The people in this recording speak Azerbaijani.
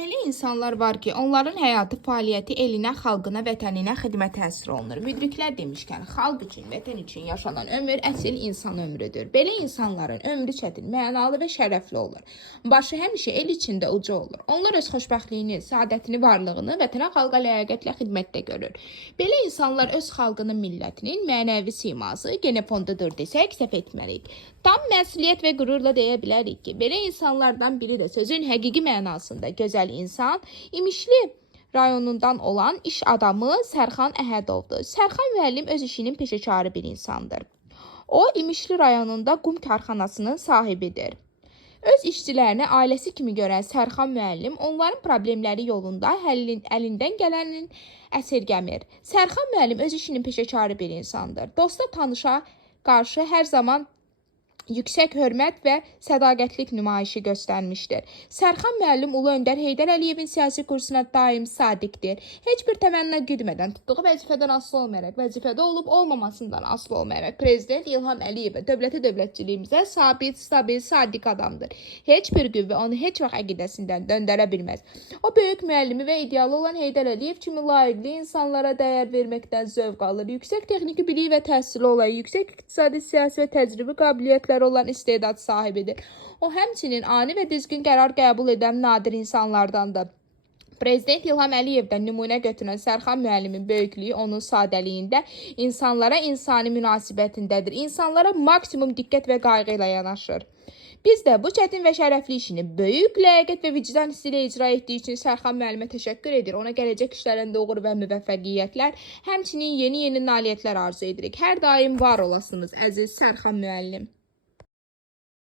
Elə insanlar var ki, onların həyatı, fəaliyyəti elinə, xalqına, vətəninə xidmət həsr olunur. Müdriklər demişkən, xalq üçün, vətən üçün yaşanan ömür əsl insan ömrüdür. Belə insanların ömrü çətin, mənalı və şərəfli olur. Başı həmişə el içində uca olur. Onlar öz xoşbəxtliyini, saadətini, varlığını vətənə, xalqa ləyaqətlə xidmətdə görür. Belə insanlar öz xalqının, millətinin mənəvi siması, genofondudur desək, səhv etməliyik. Tam məsuliyyət və qürurla deyə bilərik ki, belə insanlardan biri də sözün həqiqi mənasında gözəl insan, İmişli rayonundan olan iş adamı Sərxan Əhədovdur. Sərxan müəllim öz işinin peşəkarı bir insandır. O, İmişli rayonunda qum karxanasının sahibidir. Öz işçilərini ailəsi kimi görən Sərxan müəllim onların problemləri yolunda əlindən gələnin əsirgəmir. Sərxan müəllim öz işinin peşəkarı bir insandır. Dosta, tanışa qarşı hər zaman yüksək hörmət və sədaqətlik nümayişi göstərmişdir. Sərxan müəllim Ulu Öndər Heydər Əliyevin siyasi kursuna daim sadiqdir. Heç bir təmənna güdmədən, tutduğu vəzifədən asılı olmayaraq, vəzifədə olub olmamasından asılı olmayaraq, Prezident İlham Əliyevə, dövlətçiliyimizə sabit, stabil, sadiq adamdır. Heç bir qüvvə onu heç vaxt əqidəsindən döndərə bilməz. O, böyük müəllimi və idealı olan Heydər Əliyev kimi layiqli insanlara dəyər verməkdən zövq alır. Yüksək texniki biliyi və təhsili olan, yüksək iqtisadi, siyasi və təcrübi qabiliyyətlər olan istedad sahibidir. O, həmçinin ani və düzgün qərar qəbul edən nadir insanlardandır. Prezident İlham Əliyevdən nümunə götürən Sərxan müəllimin böyüklüyü onun sadəliyində, insanlara insani münasibətindədir. İnsanlara maksimum diqqət və qayğı ilə yanaşır. Biz də bu çətin və şərəfli işini böyük ləyaqət və vicdan hissi ilə icra etdiyi üçün Sərxan müəllimə təşəkkür edir. Ona gələcək işlərində uğur və müvəffəqiyyətlər, həmçinin yeni nailiyyətlər arzu edirik. Hər daim var olasınız, əziz Sərxan müəllim.